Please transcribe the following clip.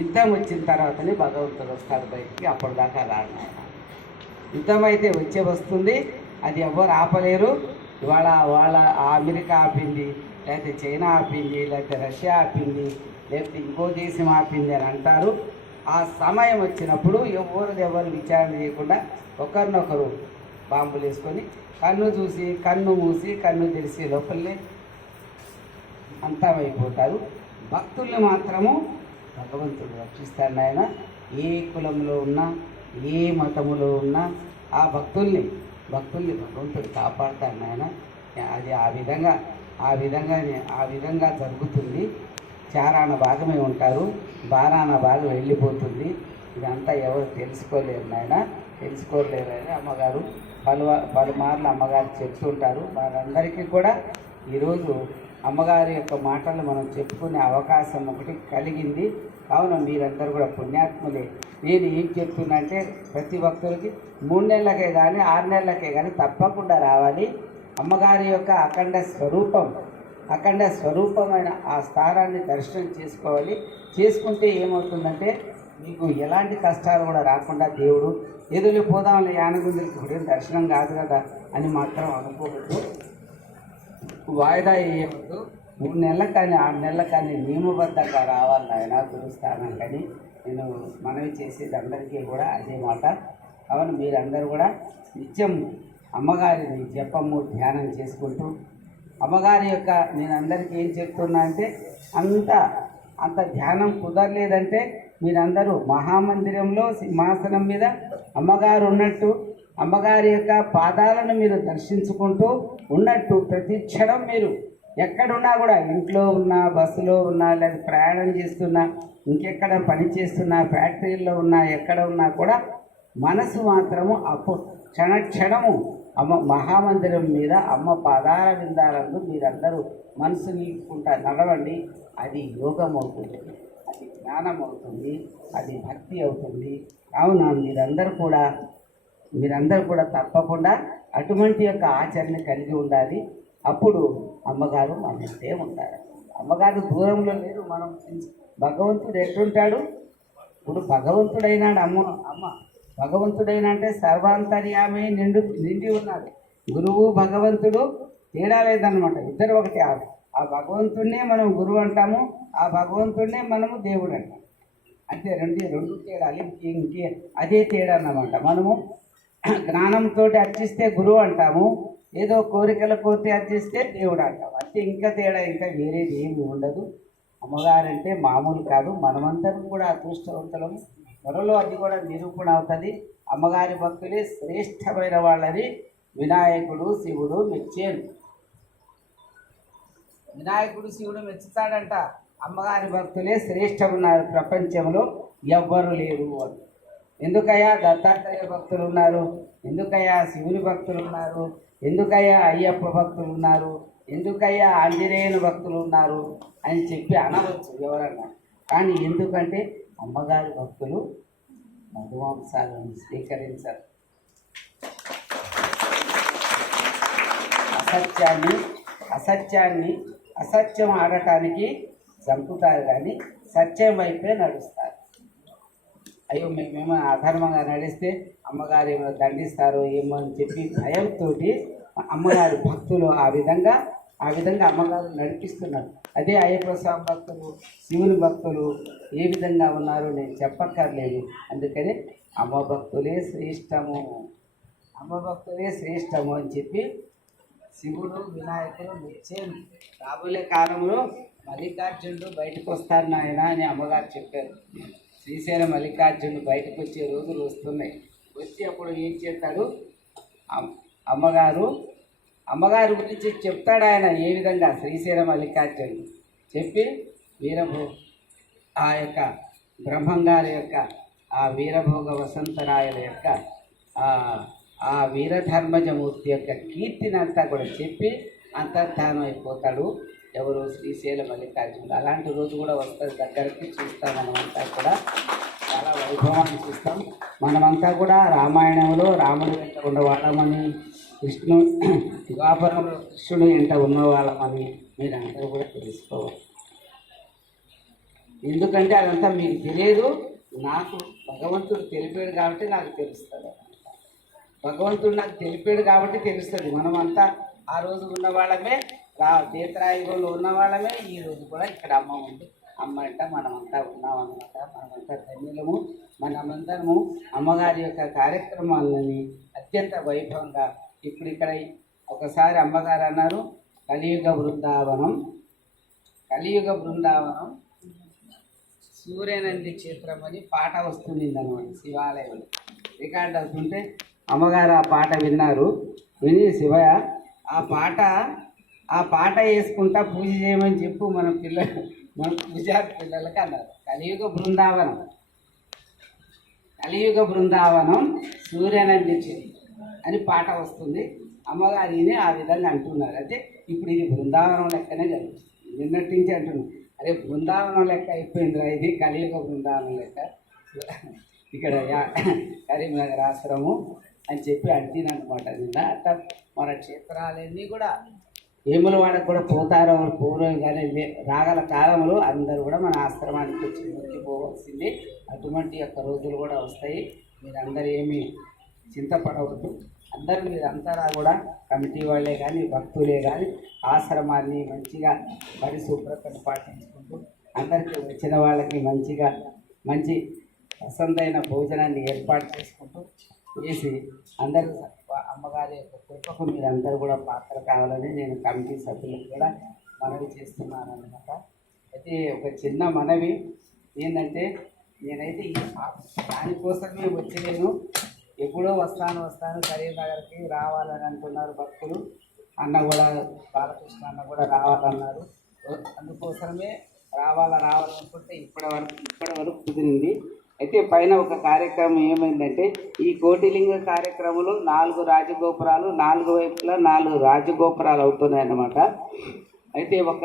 యుద్ధం వచ్చిన తర్వాతనే భగవంతుడు వస్తాడు బయటికి, అప్పటిదాకా రాడు ఆయన. యుద్ధం అయితే వచ్చే వస్తుంది, అది ఎవరు ఆపలేరు. ఇవాళ అమెరికా ఆపింది, లేకపోతే చైనా ఆపింది, లేకపోతే రష్యా ఆపింది, లేకపోతే ఇంకో దేశం ఆపింది అని అంటారు. ఆ సమయం వచ్చినప్పుడు ఎవరు విచారణ చేయకుండా ఒకరినొకరు బాంబులు వేసుకొని కన్ను చూసి కన్ను మూసి కన్ను తెరిసి లోపలనే అంతమైపోతారు. భక్తుల్ని మాత్రము భగవంతుడు రక్షిస్తాడు. ఆయన ఏ కులంలో ఉన్నా ఏ మతములో ఉన్నా ఆ భక్తుల్ని భగవంతుడు కాపాడుతాడు. ఆయన అది ఆ విధంగా జరుగుతుంది. చారాన భాగమే ఉంటారు, బారాన భాగం వెళ్ళిపోతుంది. ఇదంతా ఎవరు తెలుసుకోలేరు నాయన, తెలుసుకోలేరని అమ్మగారు పలుమార్లు అమ్మగారు చెప్తుంటారు. వారందరికీ కూడా ఈరోజు అమ్మగారి యొక్క మాటలు మనం చెప్పుకునే అవకాశం ఒకటి కలిగింది. కావున మీరందరూ కూడా పుణ్యాత్ములే. నేను ఏం చెప్తున్నంటే ప్రతి భక్తులకి 3 నెలలకే కానీ 6 నెలలకే కానీ తప్పకుండా రావాలి. అమ్మగారి యొక్క అఖండ స్వరూపమైన ఆ స్థానాన్ని దర్శనం చేసుకోవాలి. చేసుకుంటే ఏమవుతుందంటే మీకు ఎలాంటి కష్టాలు కూడా రాకుండా దేవుడు ఎదురు పోదాంలే యానగుందులకి ఇప్పుడు దర్శనం కాదు కదా అని మాత్రం అనుకోవద్దు. వాయిదా వేయవద్దు. 3 నెలలకు కానీ 6 నెలలకు కానీ నియమబద్ధంగా రావాలి ఆయన గురుస్థానం. కానీ నేను మనవి చేసేది అందరికీ కూడా అదే మాట. కావున మీరందరూ కూడా నిత్యం అమ్మగారిని జపము ధ్యానం చేసుకుంటూ అమ్మగారి యొక్క నేను అందరికీ ఏం చెప్తున్నా అంటే అంత ధ్యానం కుదరలేదంటే మీరందరూ మహామందిరంలో సింహాసనం మీద అమ్మగారు ఉన్నట్టు అమ్మగారి యొక్క పాదాలను మీరు దర్శించుకుంటూ ఉన్నట్టు ప్రతి క్షణం మీరు ఎక్కడున్నా కూడా ఇంట్లో ఉన్నా, బస్సులో ఉన్నా, లేదా ప్రయాణం చేస్తున్నా, ఇంకెక్కడ పని చేస్తున్నా, ఫ్యాక్టరీల్లో ఉన్నా, ఎక్కడ ఉన్నా కూడా మనసు మాత్రము క్షణము అమ్మ మహామందిరం మీద అమ్మ పాదాల విందాలందు మీరందరూ మనసు నిలుపుకుంటా నడవండి. అది యోగం అవుతుంది, అది జ్ఞానం అవుతుంది, అది భక్తి అవుతుంది. కావున మీరందరూ కూడా తప్పకుండా అటువంటి యొక్క ఆచరణ కలిగి ఉండాలి. అప్పుడు అమ్మగారు మన వెంటే ఉంటారు. అమ్మగారు దూరంలో లేరు. మనం భగవంతుడు ఎట్లుంటాడు? ఇప్పుడు భగవంతుడైనాడు అమ్మ భగవంతుడైన అంటే సర్వాంతర్యామి నిండి ఉన్నాడు. గురువు భగవంతుడు తేడా లేదన్నమాట, ఇద్దరు ఒకటి. ఆ భగవంతుడినే మనం గురువు అంటాము, ఆ భగవంతుడినే మనము దేవుడు అంటాం. అంటే రెండు తేడాలు. ఇంకే అదే తేడా అన్నమాట. మనము జ్ఞానంతో అర్చిస్తే గురువు అంటాము, ఏదో కోరికల కోరితే అర్చిస్తే దేవుడు అంటాం. అంటే ఇంకా తేడా, ఇంకా వేరేది ఏమి ఉండదు. అమ్మగారంటే మామూలు కాదు. మనమందరం కూడా అదృష్టవంతులము. త్వరలో అది కూడా నిరూపణ అవుతుంది. అమ్మగారి భక్తులే శ్రేష్టమైన వాళ్ళని వినాయకుడు శివుడు మెచ్చాడు. వినాయకుడు శివుడు మెచ్చుతాడంట. అమ్మగారి భక్తులే శ్రేష్టమున్నారు, ప్రపంచంలో ఎవ్వరు లేరు అని. ఎందుకయ్యా దత్తాత్రేయ భక్తులు ఉన్నారు, ఎందుకయ్యా శివుని భక్తులు ఉన్నారు, ఎందుకయ్యా అయ్యప్ప భక్తులు ఉన్నారు, ఎందుకయ్యా ఆంజనేయుని భక్తులు ఉన్నారు అని చెప్పి అనవచ్చు ఎవరన్నా. కానీ ఎందుకంటే అమ్మగారి భక్తులు మధుమాంసాలను స్వీకరించారు. అసత్యం ఆడటానికి చంపుతారు, కానీ సత్యం వైపే నడుస్తారు. అయ్యో మేము అధర్మంగా నడిస్తే అమ్మగారు ఏమైనా దండిస్తారో ఏమో అని చెప్పి భయంతో అమ్మగారి భక్తులు ఆ విధంగా అమ్మగారు నడిపిస్తున్నారు. అదే అయ్యప్ప స్వామి భక్తులు, శివుని భక్తులు ఏ విధంగా ఉన్నారో నేను చెప్పక్కర్లేదు. అందుకని అమ్మ భక్తులే శ్రేష్టము అని చెప్పి శివుడు వినాయకుడు నిత్యం రాబోయే కాలంలో మల్లికార్జునుడు బయటకు వస్తాడు నాయన అని అమ్మగారు చెప్పారు. శ్రీశైలం మల్లికార్జునుడు బయటకు వచ్చే రోజులు వస్తున్నాయి. వచ్చి అప్పుడు ఏం చేస్తాడు? అమ్మగారి గురించి చెప్తాడు ఆయన. ఏ విధంగా? శ్రీశైలం మల్లికార్జునుడు చెప్పి ఆ యొక్క బ్రహ్మంగారి యొక్క ఆ వీరభోగ వసంతరాయల యొక్క ఆ వీరధర్మజమూర్తి యొక్క కీర్తిని అంతా కూడా చెప్పి అంతర్ధానం అయిపోతాడు. ఎవరు? శ్రీశైలం మల్లికార్జునుడు. అలాంటి రోజు కూడా వస్తుంది, దగ్గరికి చూస్తాం. మనమంతా కూడా చాలా వైభవాన్ని చూస్తాం. మనమంతా కూడా రామాయణంలో రాముడి వెంట ఉన్నవాళ్ళమని, ద్వాపరంలో కృష్ణుడు వెంట ఉన్నవాళ్ళమని మీరందరూ కూడా తెలుసుకోవాలి. ఎందుకంటే అదంతా మీకు తెలియదు, నాకు భగవంతుడు తెలిపాడు కాబట్టి నాకు తెలుస్తుంది. భగవంతుడు నాకు తెలిపాడు కాబట్టి తెలుస్తుంది. మనమంతా ఆ రోజు ఉన్న వాళ్ళమే, తీర్థరాయుగంలో ఉన్న వాళ్ళమే ఈ రోజు కూడా ఇక్కడ అమ్మ ఉంది. అమ్మ అంట మనమంతా ఉన్నామన్నమాట. మనమంతా ధన్యులము. మనమందరము అమ్మగారి యొక్క కార్యక్రమాలని అత్యంత వైభవంగా ఇప్పుడు ఇక్కడ ఒకసారి అమ్మగారు అన్నారు, కలియుగ బృందావనం, కలియుగ బృందావనం సూర్యనంది క్షేత్రం అని పాట వస్తుంది అన్నమాట. శివాలయంలో రికార్డ్ అవుతుంటే అమ్మగారు ఆ పాట విన్నారు. విని శివయ్య ఆ పాట వేసుకుంటా పూజ చేయమని చెప్పు మన పూజారి పిల్లలకి అన్నారు. కలియుగ బృందావనం, కలియుగ బృందావనం సూర్యనంది అని పాట వస్తుంది. అమ్మగారిని ఆ విధంగా అంటున్నారు. అంటే ఇప్పుడు ఇది బృందావనం లెక్కనే జరుగుతుంది. నిన్నటి నుంచి అంటున్నాను, అరే బృందావనం లెక్క అయిపోయిందిరా, ఇది కలియుగ బృందావనం లెక్క ఇక్కడ కరీంనగర్ ఆశ్రమం అని చెప్పి అంటినమాట నిన్న. అట్లా మన క్షేత్రాలన్నీ కూడా వేములవాడకు కూడా పోతారో పూర్వం కానీ రాగల కాలంలో అందరూ కూడా మన ఆశ్రమానికి వచ్చి ముక్కిపోవాల్సింది. అటువంటి యొక్క రోజులు కూడా వస్తాయి. మీరందరూ ఏమీ చింతపడవద్దు. అందరూ మీరంతా కూడా కమిటీ వాళ్ళే కానీ భక్తులే కానీ ఆశ్రమాన్ని మంచిగా పరిశుభ్రతను పాటించుకుంటూ అందరికీ వచ్చిన వాళ్ళకి మంచి పసందైన భోజనాన్ని ఏర్పాటు చేసుకుంటూ చేసి అందరూ అమ్మగారి యొక్క కృపకు మీరందరూ కూడా పాత్ర కావాలని నేను కమిటీ సభ్యులకు కూడా మనవి చేస్తున్నాను అన్నమాట. అయితే ఒక చిన్న మనవి ఏంటంటే, నేనైతే దానికోసమే వచ్చి నేను ఎప్పుడో వస్తాను కరీంనగర్కి రావాలని అంటున్నారు భక్తులు. అన్న కూడా బాలకృష్ణ అన్న కూడా రావాలన్నారు. అందుకోసమే రావాలనుకుంటే ఇప్పటి వరకు కుదిరింది. అయితే పైన ఒక కార్యక్రమం ఏమైందంటే, ఈ కోటిలింగ కార్యక్రమంలో 4 రాజగోపురాలు, 4 వైపులా 4 రాజగోపురాలు అవుతున్నాయి అన్నమాట. అయితే ఒక